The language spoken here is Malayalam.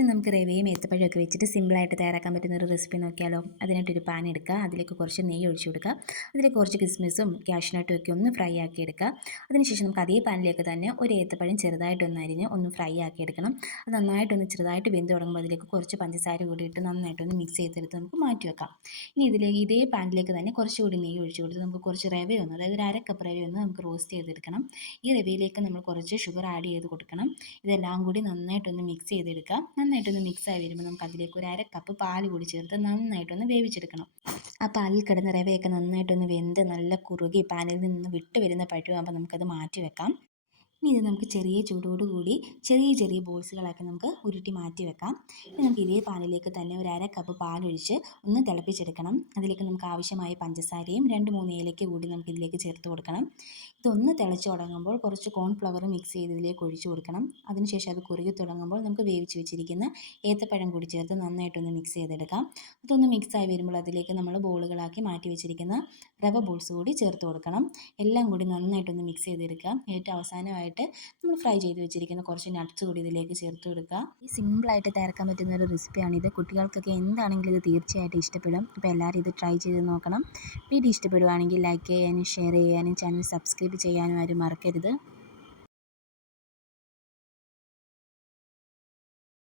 ഇനി നമുക്ക് റവയും ഏത്തപ്പഴമൊക്കെ വെച്ചിട്ട് സിമ്പിളായിട്ട് തയ്യാറാക്കാൻ പറ്റുന്ന ഒരു റെസിപ്പി നോക്കിയാലോ. അതിനായിട്ടൊരു പാൻ എടുക്കുക. അതിലേക്ക് കുറച്ച് നെയ്യ് ഒഴിച്ചു കൊടുക്കുക. അതിലേക്ക് കുറച്ച് കിസ്മിസും ക്യാഷ്നട്ടും ഒക്കെ ഒന്ന് ഫ്രൈ ആക്കി എടുക്കുക. അതിനുശേഷം നമുക്ക് അതേ പാനിലേക്ക് തന്നെ ഒരു ഏത്തപ്പഴം ചെറുതായിട്ടൊന്ന് അരിഞ്ഞ് ഒന്ന് ഫ്രൈ ആക്കി എടുക്കണം. അത് നന്നായിട്ടൊന്ന് ചെറുതായിട്ട് വെന്ത് തുടങ്ങുമ്പോൾ അതിലേക്ക് കുറച്ച് പഞ്ചസാര കൂടി ഇട്ട് നന്നായിട്ടൊന്ന് മിക്സ് ചെയ്തെടുത്ത് നമുക്ക് മാറ്റി വെക്കാം. ഇനി ഇതിലേക്ക് ഇതേ പാനിലേക്ക് തന്നെ കുറച്ചുകൂടി നെയ്യ് ഒഴിച്ചു കൊടുത്ത് നമുക്ക് കുറച്ച് റവയൊന്ന് അതായത് ഒരു അര കപ്പ് റവയൊന്ന് നമുക്ക് റോസ്റ്റ് ചെയ്തെടുക്കണം. ഈ റവയിലേക്ക് നമ്മൾ കുറച്ച് ഷുഗർ ആഡ് ചെയ്ത് കൊടുക്കണം. ഇതെല്ലാം കൂടി നന്നായിട്ടൊന്ന് മിക്സ് ചെയ്തെടുക്കാം നന്നായിട്ടൊന്ന് മിക്സായി വരുമ്പോൾ നമുക്ക് അതിലേക്ക് ഒരു അര കപ്പ് പാൽ കൂടി ചേർത്ത് നന്നായിട്ടൊന്ന് വേവിച്ചെടുക്കണം. ആ പാലിൽ കിടന്ന റവയൊക്കെ നന്നായിട്ടൊന്ന് വെന്ത് നല്ല കുറുകി പാനിൽ നിന്ന് വിട്ട് വരുന്ന പഴുവാകുമ്പോൾ നമുക്കത് മാറ്റി വെക്കാം. ഇനി ഇത് നമുക്ക് ചെറിയ ചൂടോടുകൂടി ചെറിയ ചെറിയ ബോൾസുകളാക്കി നമുക്ക് ഉരുട്ടി മാറ്റി വെക്കാം. ഇനി നമുക്ക് ഇതേ പാലിലേക്ക് തന്നെ ഒരു അര കപ്പ് പാലൊഴിച്ച് ഒന്ന് തിളപ്പിച്ചെടുക്കണം. അതിലേക്ക് നമുക്ക് ആവശ്യമായ പഞ്ചസാരയും രണ്ട് മൂന്ന് ഏലയ്ക്ക് കൂടി നമുക്ക് ഇതിലേക്ക് ചേർത്ത് കൊടുക്കണം. ഇതൊന്ന് തിളച്ച് തുടങ്ങുമ്പോൾ കുറച്ച് കോൺഫ്ലവർ മിക്സ് ചെയ്ത് ഇതിലേക്ക് ഒഴിച്ചു കൊടുക്കണം. അതിനുശേഷം അത് കുറുകി തുടങ്ങുമ്പോൾ നമുക്ക് വേവിച്ച് വെച്ചിരിക്കുന്ന ഏത്തപ്പഴം കൂടി ചേർത്ത് നന്നായിട്ടൊന്ന് മിക്സ് ചെയ്തെടുക്കാം. അതൊന്ന് മിക്സായി വരുമ്പോൾ അതിലേക്ക് നമ്മൾ ബോളുകളാക്കി മാറ്റി വെച്ചിരിക്കുന്ന റവ ബോൾസ് കൂടി ചേർത്ത് കൊടുക്കണം. എല്ലാം കൂടി നന്നായിട്ടൊന്ന് മിക്സ് ചെയ്തെടുക്കാം ഏറ്റവും അവസാനമായിട്ട് നമ്മൾ ഫ്രൈ ചെയ്ത് വെച്ചിരിക്കുന്ന കുറച്ച് നട്ട്സ് കൂടി ഇതിലേക്ക് ചേർത്ത് കൊടുക്കുക. ഈ സിമ്പിളായിട്ട് തയ്യാറാക്കാൻ പറ്റുന്ന ഒരു റെസിപ്പിയാണിത് കുട്ടികൾക്കൊക്കെ എന്താണെങ്കിലും ഇത് തീർച്ചയായിട്ടും ഇഷ്ടപ്പെടും. അപ്പോൾ എല്ലാവരും ഇത് ട്രൈ ചെയ്ത് നോക്കണം. വീഡിയോ ഇഷ്ടപ്പെടുവാണെങ്കിൽ ലൈക്ക് ചെയ്യാനും ഷെയർ ചെയ്യാനും ചാനൽ സബ്സ്ക്രൈബ് ചെയ്യാനും ആരും മറക്കരുത്.